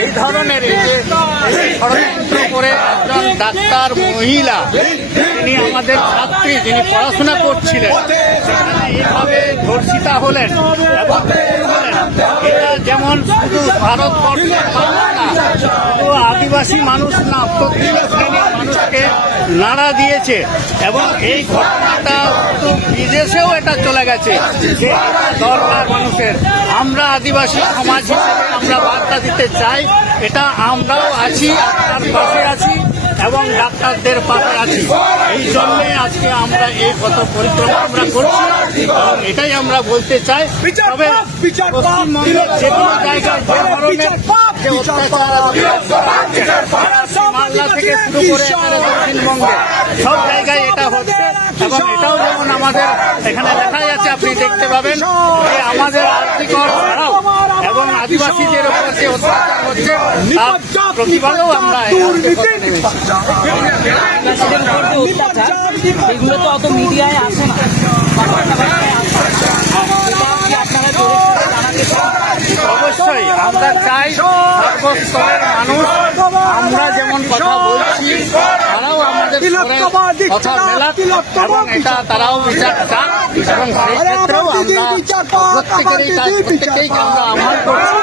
এই ধরনের ষড়যন্ত্র করে একজন ডাক্তার মহিলা, তিনি আমাদের ছাত্রী, যিনি পড়াশোনা করছিলেন, এইভাবে ধর্ষিতা হলেন এবং এটা যেমন শুধু ভারতবর্ষের মানুষ না, শুধু আদিবাসী মানুষ না, প্রত্যেক শ্রেণীর মানুষকে নাড়া দিয়েছে। এবং এই ঘটনাটা বিদেশেও এটা চলে গেছে যে দরকার মানুষের। আমরা আদিবাসী সমাজ হিসেবে আমরা বার্তা দিতে চাই, এটা আমরাও আছি, আপনার পাশে আছি এবং ডাক্তারদের পাশে আছি। এই জন্যে আজকে আমরা এই পথ পরিক্রমা আমরা করছি এবং এটাই আমরা বলতে চাই। তবে পশ্চিমবঙ্গের যে কোনো জায়গায় যে ধরনের যে অত্যাচার, মালদা থেকে শুরু করে দক্ষিণবঙ্গে সব জায়গায় এটা হচ্ছে এবং এটাও যেমন আমাদের এখানে দেখা যাচ্ছে, আপনি দেখতে পাবেন যে আমাদের আর্থিকর ছাড়াও এবং আদিবাসীদের উপর যে অত্যাচার হচ্ছে তার প্রতিবাদেও আমরা এগুলো তো অত মিডিয়ায় আসে না। অবশ্যই আমরা চাই সর্বস্তরের মানুষ আমরা যেমন কথা বলছি তারাও আমাদের কথা মেলাক এবং এটা তারাও বিচার চান এবং সেই ক্ষেত্রেও আমরা প্রত্যেকেই আমরা আহ্বান করছি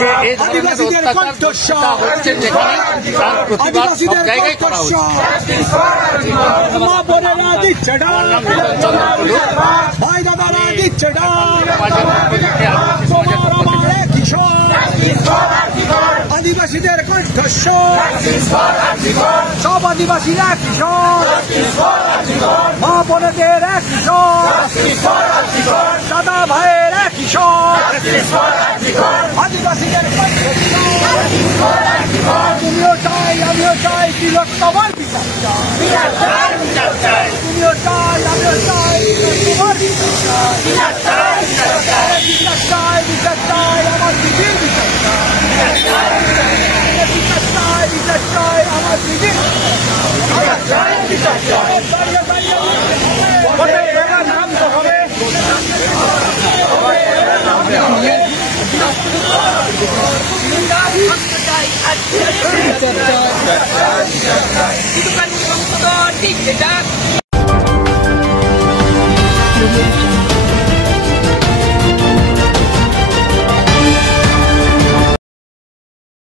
যে এই ধরনের অত্যাচার দর্শিতা হচ্ছে যেখানে তার প্রতিবাদ সব জায়গায় করা উচিত। আমার নাম বিজন চন্দ্র কুলু, আদিবাসীদের কণ্ঠস্বর, সব আদিবাসীরা কিশোর, মা বোনেদের কিশোর, দাদা ভাইয়ের কিশোর, আদিবাসীদের তুমিও চাই আমিও চাই তিলোত্তমার বিচার চাই, তুমিও চাই আমিও চাই তিলোত্তমার বিচার চাই, বিচার চাই আমার দিদির বিচার চাই, আমার দিদির নাম তো হবে ঠিক